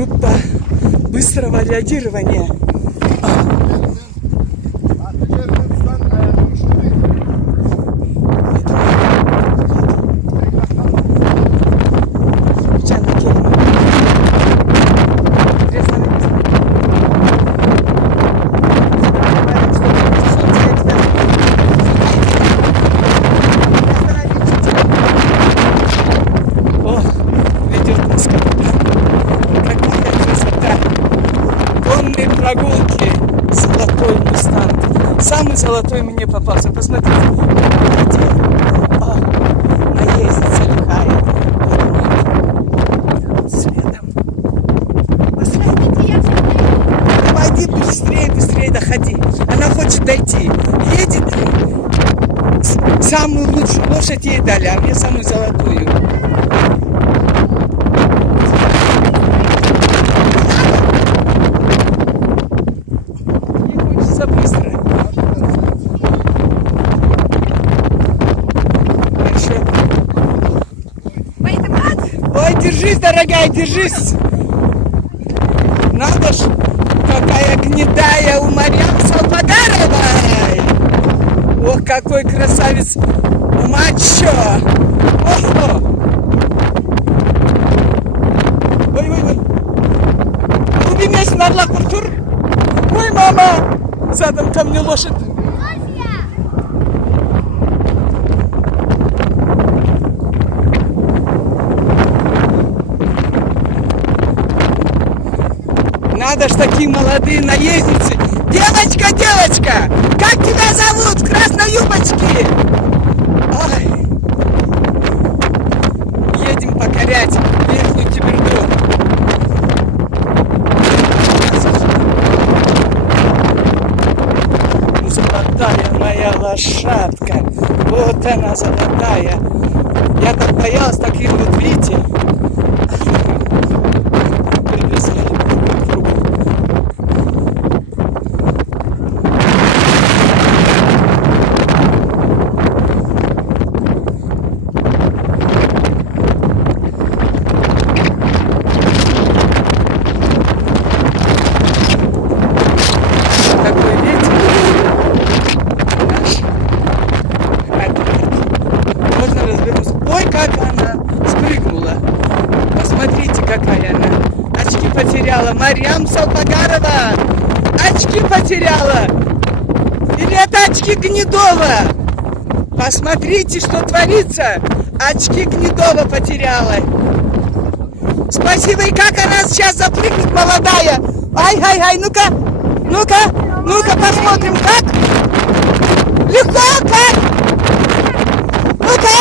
Группа быстрого реагирования. Прогулки, золотой мустанг. Самый золотой мне попался. Посмотрите, наездится лихая. Следом. Пойди быстрее, быстрее доходи. Она хочет дойти. Едет. Самую лучшую лошадь ей дали, а мне самую золотую. Быстро. Ой, держись, дорогая, держись. Надо ж, какая гнедая у Марьям Салпагаровой. Ох, какой красавец мачо. Ого. Ой, ой, ой. Руби мяч на лакуртур. Ой, мама. Задом ко мне лошадь. Надо ж такие молодые наездницы. Девочка, девочка, как тебя зовут в красной юбочке? Ой. Едем покорять Верхнюю Теберду. Золотая моя лошадка. Вот она золотая. Я так боялась, такие вот, видите. Привезли в руку. Какой ветер. Можно развернуться. Ой, как она спрыгнула. Посмотрите, какая она. Очки потеряла. Марьям Салпагарова. Очки потеряла. Или это очки Гнедова? Посмотрите, что творится. Очки Гнедова потеряла. Спасибо. И как она сейчас запрыгнет, молодая. Ай-ай-ай, ну-ка. Ну-ка. Ну-ка, посмотрим, как. Легко, как. Ну-ка.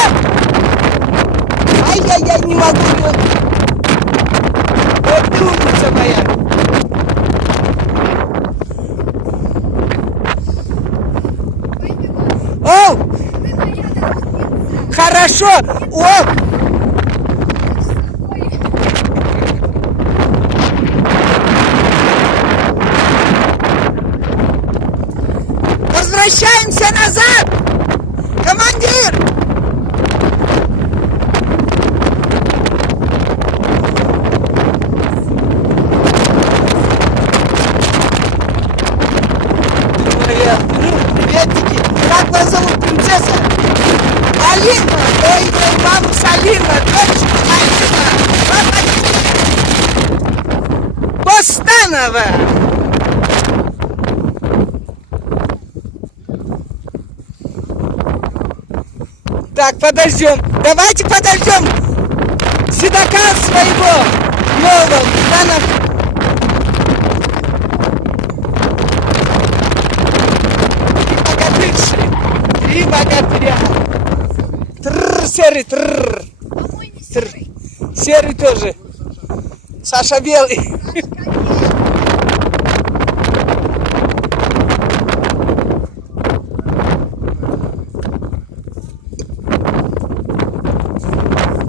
Ай-яй-яй, не могу. Вот ты умница моя. О! Хорошо. О! Возвращаемся назад. Командир! Приветики! Как вас зовут, принцесса? Алина! Ой, ой, бабушка Алина! Дочка Алина! Постанова! Так, подождем. Давайте подождем седока своего нового. Три богатыря. Серый. Серый тоже. Саша белый.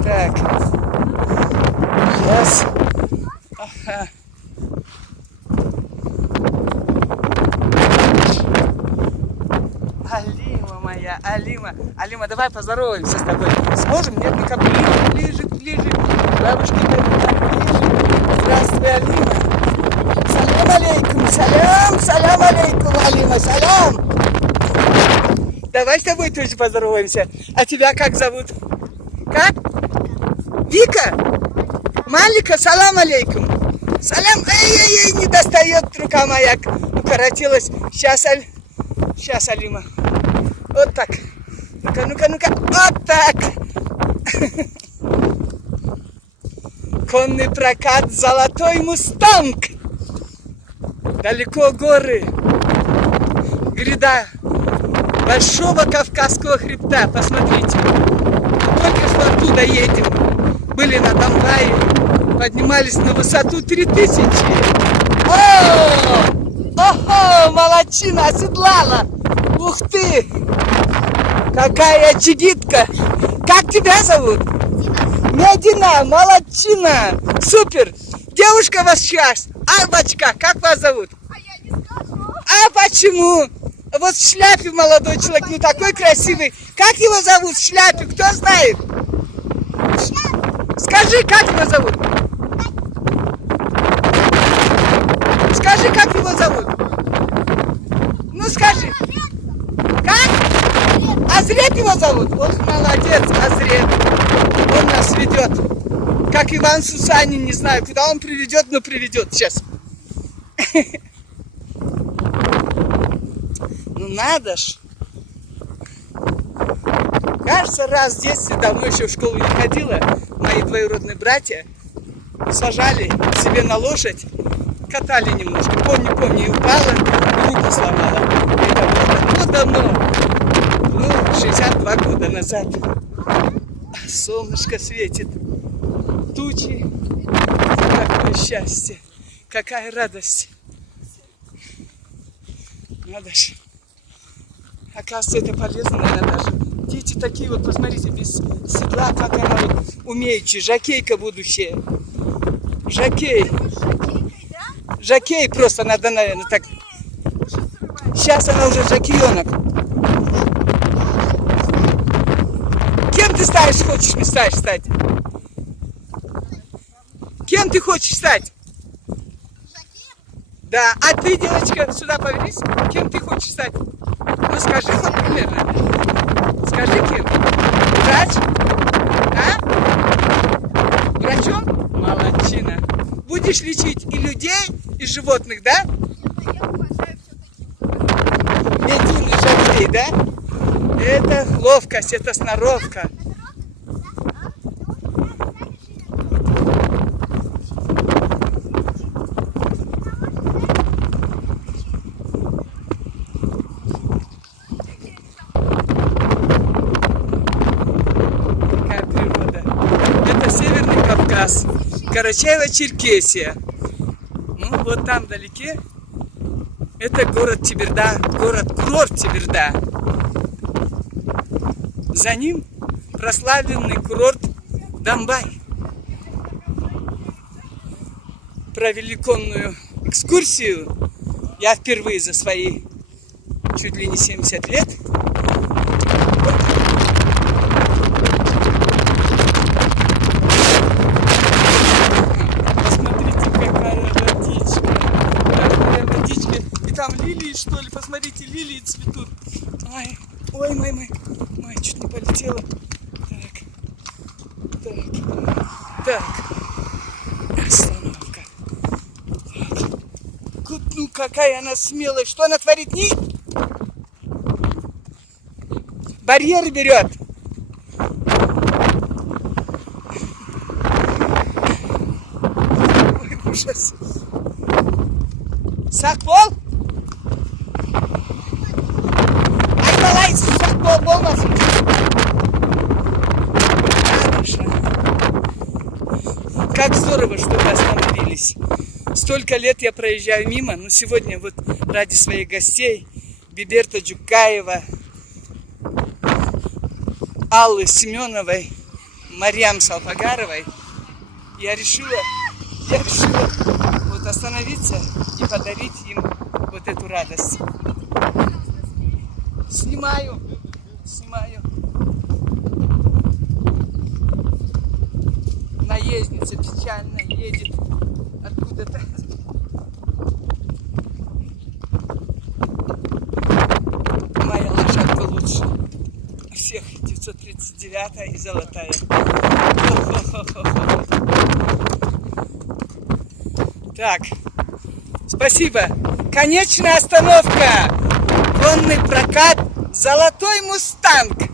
Так. Сейчас. Ага. Алима моя, Алима, давай поздороваемся с тобой. Сможем? Нет, ну-ка, ближе. Бабушки, ближе. Здравствуй, Алима. Салям алейкум, салям алейкум, Алима, салям. Давай с тобой тоже поздороваемся. А тебя как зовут? Как? Вика? Малика, салам алейкум. Салям, эй, не достает рука моя. Укоротилась. Сейчас, Алима. Вот так. Ну-ка. Вот так. Конный прокат «Золотой мустанг». Далеко горы. Гряда Большого Кавказского хребта. Посмотрите. Только что оттуда едем. Были на Донбайе. Поднимались на высоту 3000. Ого, молодчина, оседлала. Ух ты. Какая чигитка. Как тебя зовут? Медина, молодчина. Супер. Девушка вас сейчас. Арбачка, как вас зовут? А я не скажу. А почему? Вот в шляпе молодой человек, ну такой красивый. Как его зовут в шляпе? Кто знает? Скажи, как его зовут? Скажи, как его зовут? Ну скажи. Как? Азреп его зовут? Ох, молодец, Азреп. Он нас ведет. Как Иван Сусанин, не знаю, куда он приведет, но приведет сейчас. Ну надо ж. Кажется, раз в детстве, давно еще в школу не ходила, мои двоюродные братья сажали себе на лошадь, катали немножко. Помню, и упала, руку сломала. Это было давно. Ну, 62 года назад. Солнышко светит. Тучи. Какое счастье. Какая радость. Надо же. Оказывается, это полезно, наверное, даже. Дети такие вот, посмотрите, без седла, как она вот умеючи. Жокейка будущее. Жокей. Жокей просто надо, наверное, так. Сейчас она уже жокеенок. Кем ты хочешь стать? Кем ты хочешь стать? Да, а ты, девочка, сюда повернись. Кем ты хочешь стать? Ну скажи хоть примерно. Скажи кем? Врач? А? Врачом? Молодчина. Будешь лечить и людей, и животных, да? Медийный жокей, да? Это ловкость, это сноровка. Карачаево-Черкесия. Ну, вот там вдалеке это город Теберда, город-курорт Теберда. За ним прославленный курорт Донбай. Провели конную экскурсию. Я впервые за свои чуть ли не 70 лет. Там лилии, что ли? Посмотрите, лилии цветут. Ой, мой, чуть не полетела. Так. Остановка. Так. Ну, какая она смелая. Что она творит? Барьер берет. Ой, ужас. Сакпол? Сакпол болмасын. Как здорово, что вы остановились. Столько лет я проезжаю мимо, но сегодня вот ради своих гостей, Биберта Джукаева, Аллы Семеновой, Марьям Салпагаровой, я решила вот остановиться и подарить им вот эту радость. Снимаю. Наездница печально едет откуда-то лучше всех. 939 и золотая. Так, спасибо. Конечная остановка. Конный прокат «Золотой Мустанг».